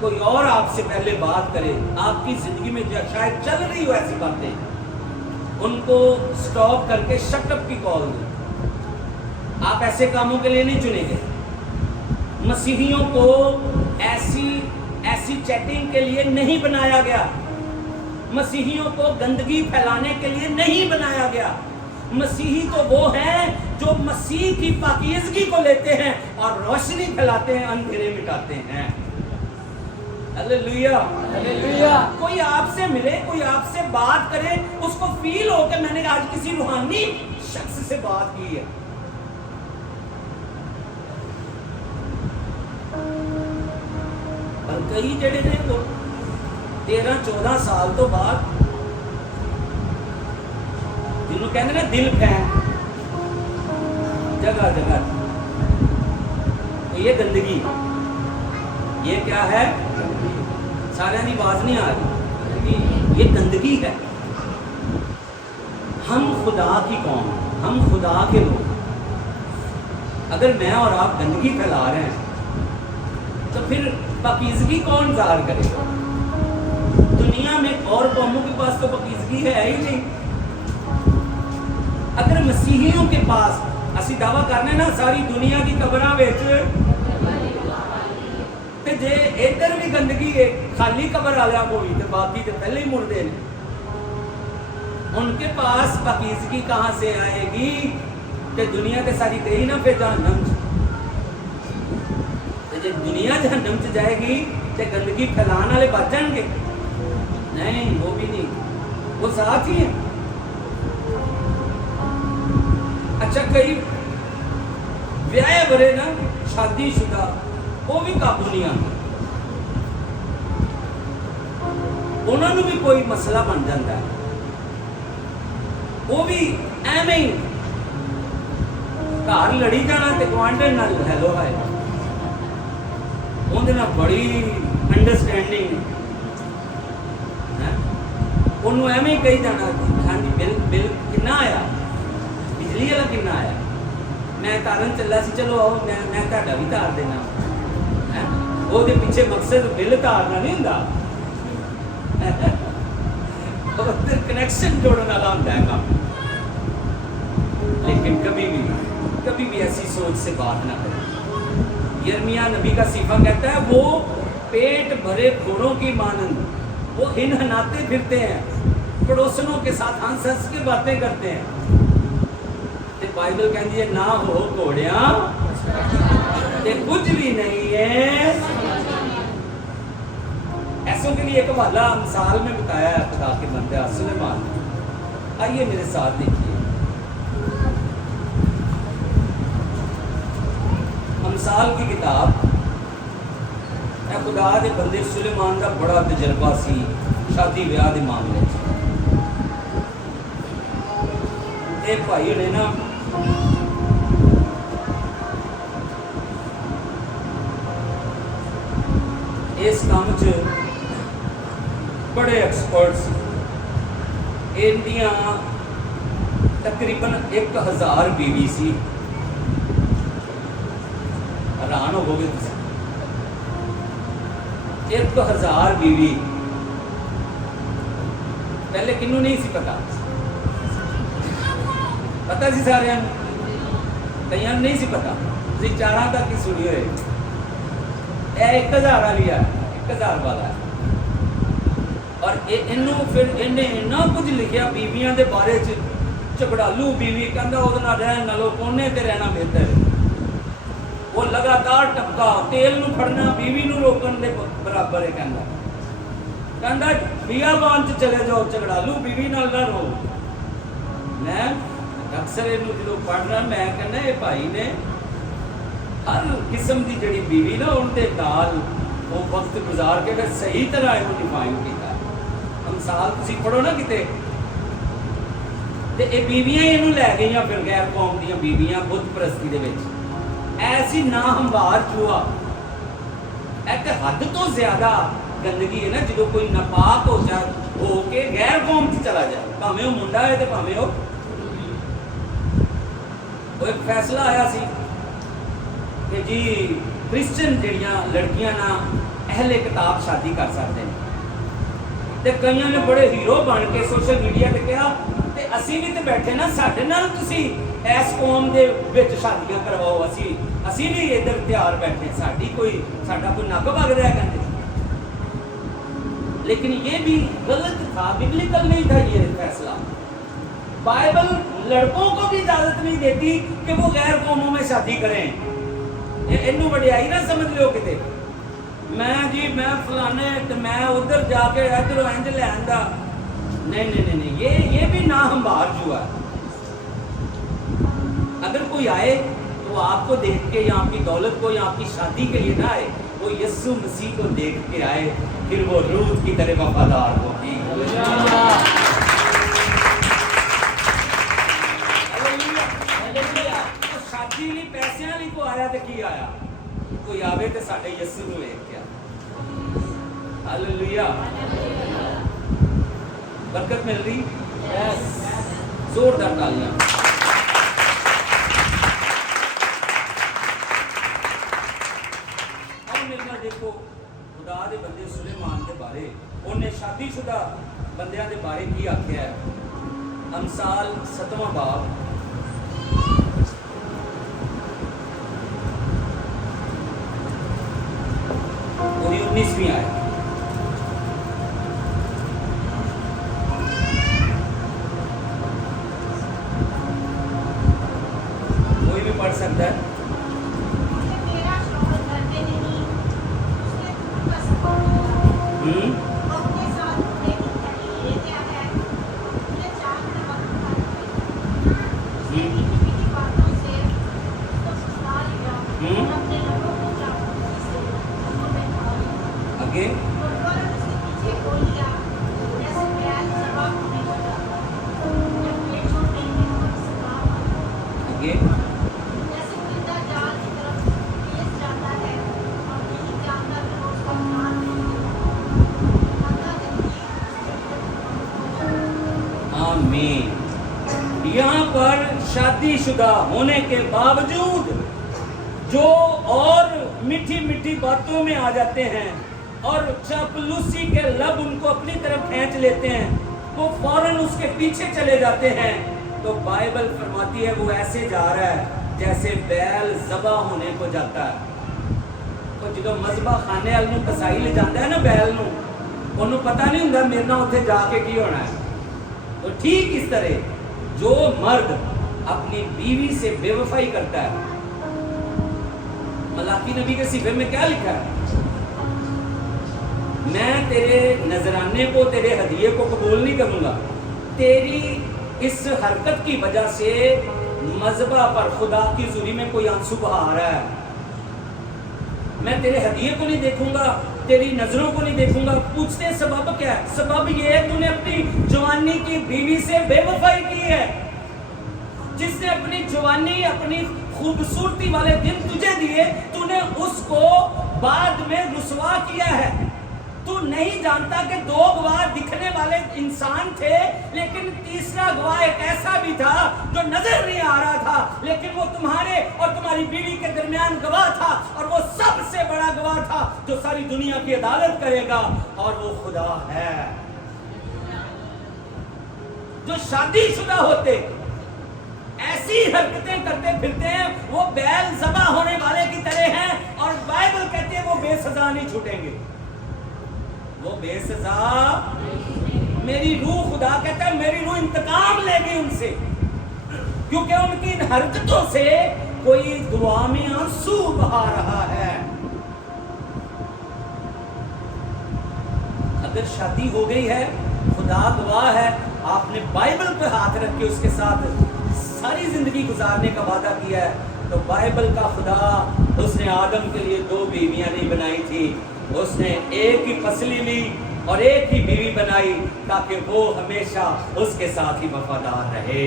कोई और आपसे पहले बात करे, आपकी जिंदगी में जो शायद चल रही हो ऐसी बातें, उनको स्टॉप करके शटअप की कॉल दो। आप ऐसे कामों के लिए नहीं चुने गए। मसीहियों को ऐसी चैटिंग के लिए नहीं बनाया गया। मसीहियों को गंदगी फैलाने के लिए नहीं बनाया गया। मसीही तो वो हैं जो मसीह की पाकीज़गी को लेते हैं और रोशनी फैलाते हैं, अंधेरे मिटाते हैं। Hallelujah, hallelujah. कोई आपसे मिले, कोई आपसे बात करे, उसको फील हो कि मैंने आज किसी रूहानी शख्स से बात की है। और कई जड़े ने वो 13-14 साल तो बाद जिन्होंने कहते ना दिल फैन जगह जगह, तो ये गंदगी, ये क्या है? सारे की आवाज नहीं आ रही, ये गंदगी है। हम खुदा की कौम, हम खुदा के लोग, अगर मैं और आप गंदगी फैला रहे हैं तो फिर पाकीज़गी कौन ज़ाहिर करेगा? और कौमों के पास तो पाकीज़गी है ही नहीं। अगर मसीहियों के पास असी दावा करने ना सारी दुनिया की कबरां विच ते जे इधर भी गंदगी है खाली कबर वालियां को भी तो बाकी तो पहले ही मुर्दे ने, उनके पास पाकीज़गी कहाँ से आएगी? ते दुनिया ते सारी गई ना फिर जहन्नम च। जे दुनिया जहन्नम च जाएगी तो गंदगी फैलाने वाले बच जाएंगे? नहीं, वो भी नहीं, वो साथ ही है। अच्छा, कई व्याह बरे ना शादीशुदा वो भी काबू नहीं आते, उन्होंने भी कोई मसला बन जाता है, वो भी एवें ही घर लड़ी जाना ते गुआंढण नाल हैलो हाय, उहदे नाल बड़ी अंडरस्टैंडिंग है, उन्होंने एवें ही कही जाना हाँ जी बिल कितना आया, बिजली वाला कितना आया, मैं तारन चला सी, चलो आओ मैं तुहाडा भी तार देना है। ਉਹਦੇ ਪਿੱਛੇ ਮਕਸਦ ਬਿੱਲ ਤਾਰਨਾ ਨਹੀਂ ਹੁੰਦਾ, ਉਹਦੇ कनेक्शन जोड़ने वाला होता है काम। लेकिन कभी भी ऐसी सोच से बात ना करें। यिर्मयाह नबी का सिफा कहता है वो पेट भरे घोड़ों की मानंद वो हिनहनाते फिरते हैं, पड़ोसनों के साथ हंस हंस के बातें करते हैं। ते बाइबल कहती है ना हो घोड़ियां ते कुछ भी नहीं है। ऐसों के लिए एक हवाला मिसाल में बताया है खुदा के बंदे सुलेमान। आइए मेरे साथ देखिए, अमसाल की किताब खुदा के बंदे सुलेमान का बड़ा तजर्बा सी शादी ब्याह के मामले एक भाई ने ना इस काम च बड़े एक्सपर्ट्स, इंडिया तकरीबन 1000 बीवी सी। हैरान हो गए तुम, 1000 बीवी। पहले किन्नू नहीं सी पता सी सारे कई नहीं सी पता, तुम 4 तक ही सुनी हुए। 1000 वाली है, 1000 वाला है। और इनू फिर इन्हें इन्ना कुछ लिखा बीवियां के बारे च, झगड़ालू बीवी कहता वो रहन नालों कोने ते रहना बेहतर है। वो लगातार टपका तेल नू फड़ना बीवी नू रोकन दे बराबर है। कहता बियाबान च चले जाओ, झगड़ालू बीवी नाल ना रो। मैं अक्सर इनू जो पढ़ रहा मैं कहना ये भाई ने हर किस्म की जी बीवी ना उनके नाल वो वक्त गुजार के फिर सही तरह इन्हों डिफाइन किया। मिसाल तुसी पढ़ो ना किते ते ये बीवियां इन्हों लै गई फिर गैर कौम दी बीवियां बुत परस्ती दे विच। ऐसी ना हंभार चूहा एक हद तो ज्यादा गंदगी है ना जो कोई नापाक हो के गैर कौम च चला जाए, भावें वो मुंडा है तो भावें वो एक फैसला आया सी कि जी क्रिश्चियन जड़ियाँ लड़कियां ना अहले किताब शादी कर सकते हैं। तो कई ने बड़े हीरो बन के सोशल मीडिया पे कहा ते असी भी तो बैठे ना, साडे नाल तुसी इस कौम दे विच शादियां करवाओ, असी भी इधर तैयार बैठे, साडी कोई साडा कोई नक भग रहा कहते। लेकिन ये भी गलत था, बिब्लिकल नहीं था ये फैसला। बाइबल लड़कों को भी इजाजत नहीं देती कि वो गैर कौमों में शादी करें। इनू वडियाई ना समझ लो किते, मैं जी मैं फलाने तो मैं उधर जाके इधर इंज लैंदा। नहीं, ये भी ना हंभार जुआ। अगर कोई आए तो आपको देख के या आपकी दौलत को या आपकी शादी के लिए ना आए, वो यीशु मसीह को देख के आए, फिर वो रूत की तरह वफादार होगी। शादी नहीं पैसे नहीं को आया तो की आया, कोई आवे तो साडे यीशु नूं वेख के। हालेलुया, बरकत मिल रही। जोरदार तालियां। और मेरे नाल देखो खुदा दे बंदे सुलेमान के बारे, उन्हें शादीशुदा بندیاں دے بارے کی آکھیا ہے. امثال 7واں باب پوری 19ویں آیت. کوئی بھی پڑھ سکتا ہے. میرا شوہر گھر میں نہیں، اس نے خود کا سفر کیا، اپنے ساتھ گھوڑے کی کھڑی لے گیا ہے، مجھے چاند میں وقت کھا گئی، اس نے میٹھی میٹھی باتوں سے اس کو سستا لیا اور اپنے لبوں کو چاقو سے اس کو بیٹھا لیا، آگے اور فوراً اس کے پیچھے ہو لیا جیسے بیل ذبح ہونے لگا، جب پیٹ چھوڑنے میں وقت سکام آیا، آگے جیسے پرندہ جال کی طرف تیز جاتا ہے اور نہیں جانتا کہ وہ اس کا جان نہیں ہوتا، اللہ زندگی اس کے لیے آمین. یہاں پر شادی شدہ ہونے کے باوجود جو اور میٹھی میٹھی باتوں میں آ جاتے ہیں اور چاپلوسی کے لب ان کو اپنی طرف کھینچ لیتے ہیں، وہ فوراً اس کے پیچھے چلے جاتے ہیں، تو بائبل فرماتی ہے وہ ایسے جا رہا ہے جیسے بیل ذبح ہونے کو جاتا ہے. تو جدو مذبح خانے والے نوں کسائی لے جاتا ہے نا بیل نوں، انہوں پتہ نہیں ہوندا میرے نال اوتھے جا کے کی ہونا ہے. تو ٹھیک اس طرح جو مرد اپنی بیوی سے بے وفائی کرتا ہے، ملاکی نبی کے صحیفے میں کیا لکھا ہے؟ میں تیرے نذرانے کو، تیرے ہدیے کو قبول نہیں کروں گا. تیری اس حرکت کی وجہ سے مذبح پر خدا کی حضوری میں کوئی آنسو بہا رہا ہے. میں تیرے ہدیے کو نہیں دیکھوں گا، تیری نظروں کو نہیں دیکھوں گا. پوچھتے ہیں سبب کیا ہے؟ سبب یہ ہے تو نے اپنی جوانی کی بیوی سے بے وفائی کی ہے. جس نے اپنی جوانی، اپنی خوبصورتی والے دن تجھے دیے، تو نے اس کو بعد میں رسوا کیا ہے. تو نہیں جانتا کہ دو گواہ دکھنے والے انسان تھے، لیکن تیسرا گواہ ایک ایسا بھی تھا جو نظر نہیں آ رہا تھا، لیکن وہ تمہارے اور تمہاری بیوی کے درمیان گواہ تھا، اور وہ سب سے بڑا گواہ تھا جو ساری دنیا کی عدالت کرے گا، اور وہ خدا ہے. جو شادی شدہ ہوتے ایسی حرکتیں کرتے پھرتے ہیں، وہ بیل ذبح ہونے والے کی طرح ہیں، اور بائبل کہتے ہیں وہ بے سزا نہیں چھوٹیں گے. وہ بے سزا، میری روح، خدا کہتا ہے میری روح انتقام لے گی ان سے، کیونکہ ان کی ان حرکتوں سے کوئی دعا میں آنسو بہا رہا ہے. اگر شادی ہو گئی ہے، خدا گواہ ہے، آپ نے بائبل پہ ہاتھ رکھ کے اس کے ساتھ ساری زندگی گزارنے کا وعدہ کیا ہے، تو بائبل کا خدا، اس نے آدم کے لیے 2 بیویاں نہیں بنائی تھی، اس نے ایک ہی پسلی لی اور ایک ہی بیوی بنائی تاکہ وہ ہمیشہ اس کے ساتھ ہی وفادار رہے.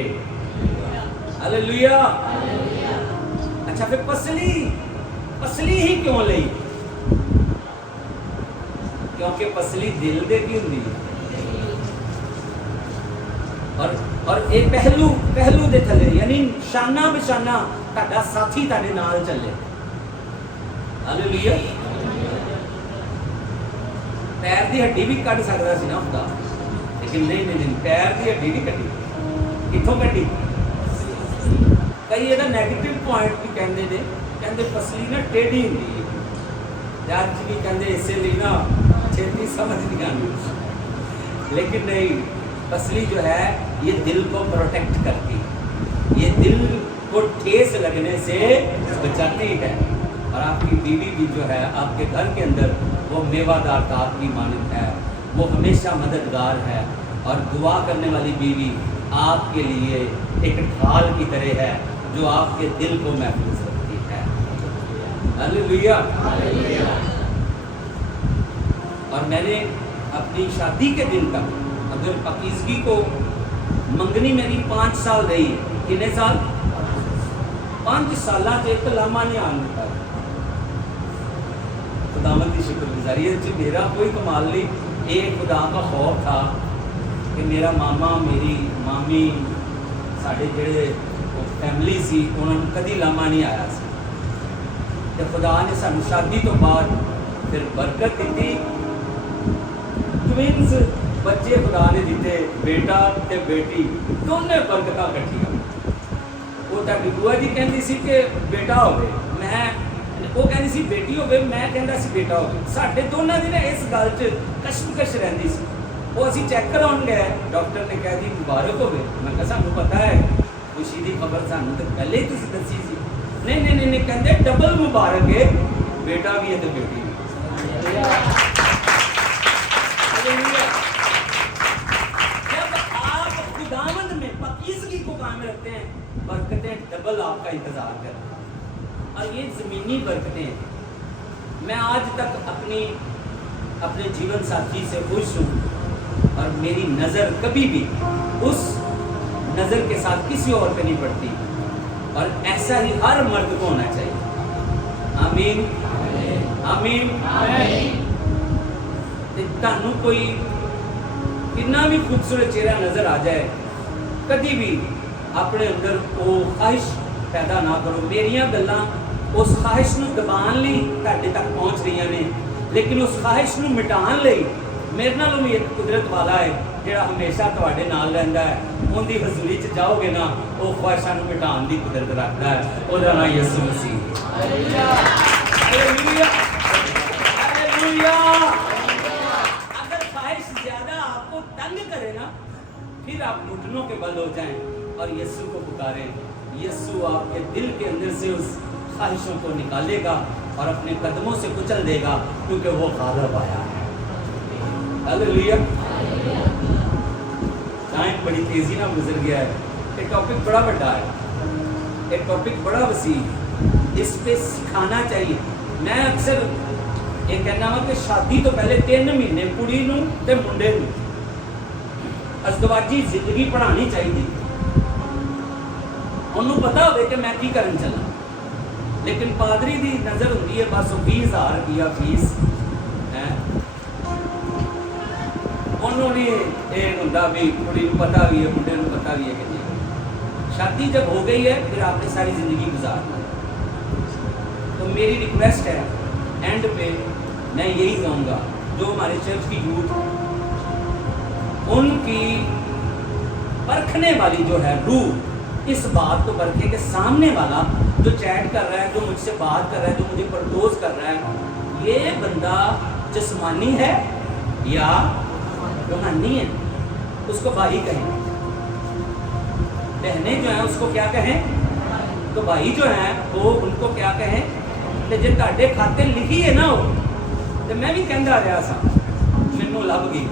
ہاللیلویا. اچھا پھر پسلی ہی کیوں لئی؟ کیونکہ پسلی دل دے کی ہوندی ہے، اور ایک پہلو دے تھلے، یعنی شانہ بشانہ تہاڈا ساتھی تہاڈے نال چلے. ہاللیلویا. پیر دی ہڈی بھی کٹ سکتا سی نا خدا، لیکن نہیں، پیر دی ہڈی نہیں کٹی. کتوں کٹی؟ کئی یہ نیگیٹو پوائنٹ بھی کہندے نے، کہندے پسلی نا ٹیڑھی ہوندی ہے، جج بھی کہندے اسے لیے نا چھیتی سمجھ نہیں آتی، لیکن نہیں، پسلی جو ہے یہ دل کو پروٹیکٹ کرتی، یہ دل کو ٹھیس لگنے سے بچاتی ہے. اور آپ کی بیوی بھی جو ہے آپ کے گھر کے اندر وہ میوہ دار کاٹ کی مانند ہے، وہ ہمیشہ مددگار ہے، اور دعا کرنے والی بیوی آپ کے لیے ایک ڈھال کی طرح ہے جو آپ کے دل کو محفوظ رکھتی ہے. ہاللیلویا. اور میں نے اپنی شادی کے دن تک، اگر پاکیزگی کو، منگنی میری 5 سال رہی ہے. کتنے سال؟ 5 سالہ سے ایک لمحہ نہیں آن دیتا. خداوند کی شکر گزاری ہے. میرا کوئی کمال نہیں، ایک خدا کا خوف تھا کہ میرا ماما، میری مامی، ساڈے جڑے فیملی سی، انہوں نے کدی لمحہ نہیں آیا سی. تے خدا نے سانو شادی تو بعد پھر برکت دیتی، ٹوینز بچے खुदा ने दिते बेटा ते बेटी दोने बरकतां इकट्ठियां। वो ताडी बुआ जी कहंदी सी कि बेटा होवे, मैं वो कहंदी सी बेटी होवे, मैं कहंदा सी बेटा होवे। साडे दोनां दी ना इस गल च कशमकश रहिंदी सी। वो असीं चैक कराउण गए, डॉक्टर ने कह दी मुबारक होवे। मैं कहा सानूं पता है, खुशी दी खबर सानूं तो पहले ही तुसीं दस्सी सी। नहीं नहीं नहीं कहंदे डबल मुबारक है, बेटा भी है तो बेटी भी। जब आप खुदावंद में पाकीज़गी को कायम रखते हैं, बरकतें डबल आपका इंतजार कर, और ये ज़मीनी बरकतें हैं। मैं आज तक अपने जीवन साथी से खुश हूँ, और मेरी नज़र कभी भी उस नज़र के साथ किसी और पे नहीं पड़ती, और ऐसा ही हर मर्द को होना चाहिए। आमीन आमीन आमीन। तानू कोई कितना भी खूबसूरत चेहरा नजर आ जाए, कभी भी अपने अंदर वो ख्वाहिश पैदा ना करो। मेरिया गल्लां उस ख्वाहिश नूं दबाण लई तुहाडे तक पहुंच रही ने, लेकिन उस ख्वाहिश नूं मिटाण लई मेरे नालों भी एक कुदरत वाला है जिहड़ा हमेशा तुहाडे नाल रहिंदा है। उहदी हज़ूरी च जाओगे ना, वो ख्वाहिशां नूं मिटाण दी कुदरत रखदा है। उहदा नाम यीशु मसीह। हालेलुया हालेलुया हालेलुया। अगर ख्वाहिश ज्यादा आपको तंग करे ना, फिर आप घुटनों के बल हो जाएं और यीशु को पुकारें। यीशु आपके दिल के अंदर से उस ख्वाहिशों को निकालेगा और अपने कदमों से कुचल देगा, क्योंकि वो गालिब आया है। हालेलुया। टाइम बड़ी तेजी ना गुजर गया है। ये टॉपिक बड़ा बड़ा है, ये टॉपिक बड़ा वसी, इस पे सिखाना चाहिए। मैं अक्सर ये कहना वा कि शादी तो पहले 3 महीने कुड़ी नूं ते मुंडे नूं अज़दवाजी जिंदगी पढ़ानी चाहिए। उन्होंने पता हो कि मैं की करन चला, लेकिन पादरी दी नज़र होंदी है बस 20,000 रुपया फीस है। उन्होंने ये होंदा भी कुड़ी नूं पता भी है, मुंडे नूं पता भी है कि नहीं। शादी जब हो गई है, फिर आपने सारी ज़िंदगी गुजारना है। तो मेरी रिक्वेस्ट है, एंड पे मैं यही कहूँगा, जो हमारे चर्च की यूथ उनकी परखने वाली जो है रूह, इस बात को परखे कि सामने वाला जो चैट कर रहा है, जो मुझसे बात कर रहा है, जो मुझे प्रपोज कर रहा है, ये बंदा जिस्मानी है या रूहानी है। उसको भाई कहें, बहनें जो हैं उसको क्या कहें, तो भाई जो हैं वो उनको क्या कहें। तो जे तुहाडे खाते लिखी है ना, हो तो मैं भी कहता रहा सा, मैनू लभ गई।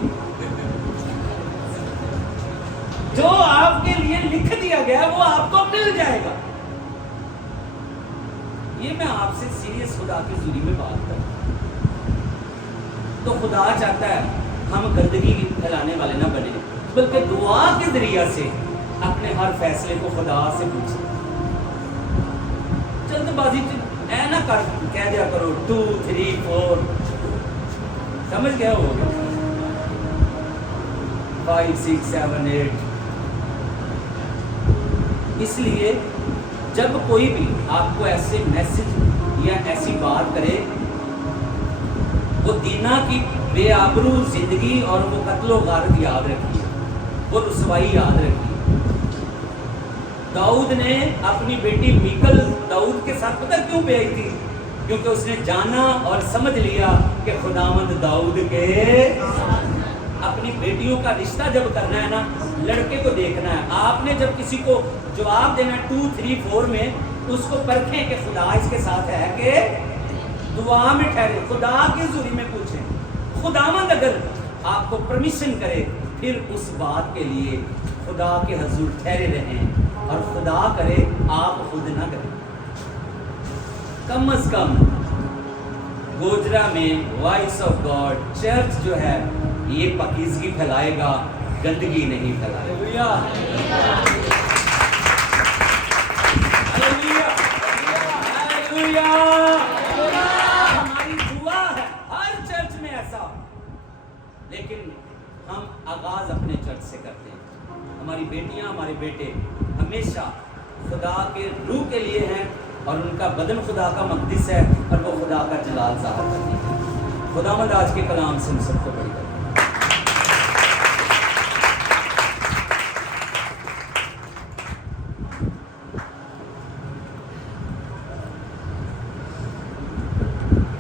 जो आपके लिए लिख दिया गया वो आपको मिल जाएगा। ये मैं आपसे सीरियस खुदा की जुरी में बात कर, तो खुदा चाहता है हम गंदगी फैलाने वाले ना बने, बल्कि दुआ के जरिया से अपने हर फैसले को खुदा से पूछे। जल्दबाजी ऐ ना कर कह दिया करो 2 3 4, समझ गया हो गया 5 6 7 8। इसलिए जब कोई भी आपको ऐसे मैसेज या ऐसी बात करे, वो दीना की बेआबरू जिंदगी और वो कत्लो गारत याद रखिए, वो रुसवाई याद रखिए। दाऊद ने अपनी बेटी मीकल दाऊद के साथ पता क्यों ब्याई थी? क्योंकि उसने जाना और समझ लिया कि खुदावंद दाऊद के अपनी बेटियों का रिश्ता जब करना है ना, लड़के को देखना है। आपने जब किसी को जवाब देना 2 3 4 में, उसको परखें कि खुदा इसके साथ है कि दुआ में ठहरे, खुदा की जुरी में पूछें। खुदावंद अगर आपको परमिशन करे, फिर उस बात के लिए खुदा के हजूर ठहरे रहें, और खुदा करे आप खुद ना करें। कम से कम गोजरा में वॉइस ऑफ गॉड चर्च जो है ये पाकीज़गी फैलाएगा, गंदगी नहीं फैलाएगा। हमारी दुआ है हर चर्च में ऐसा, लेकिन हम आगाज अपने चर्च से करते हैं। हमारी बेटियां, हमारे बेटे हमेशा खुदा के रूह के लिए हैं, और उनका बदन खुदा का मक़दिस है, और वो खुदा का जलाल ज़ाहिर करते हैं। खुदावंद आज के कलाम से हम सबको बड़ी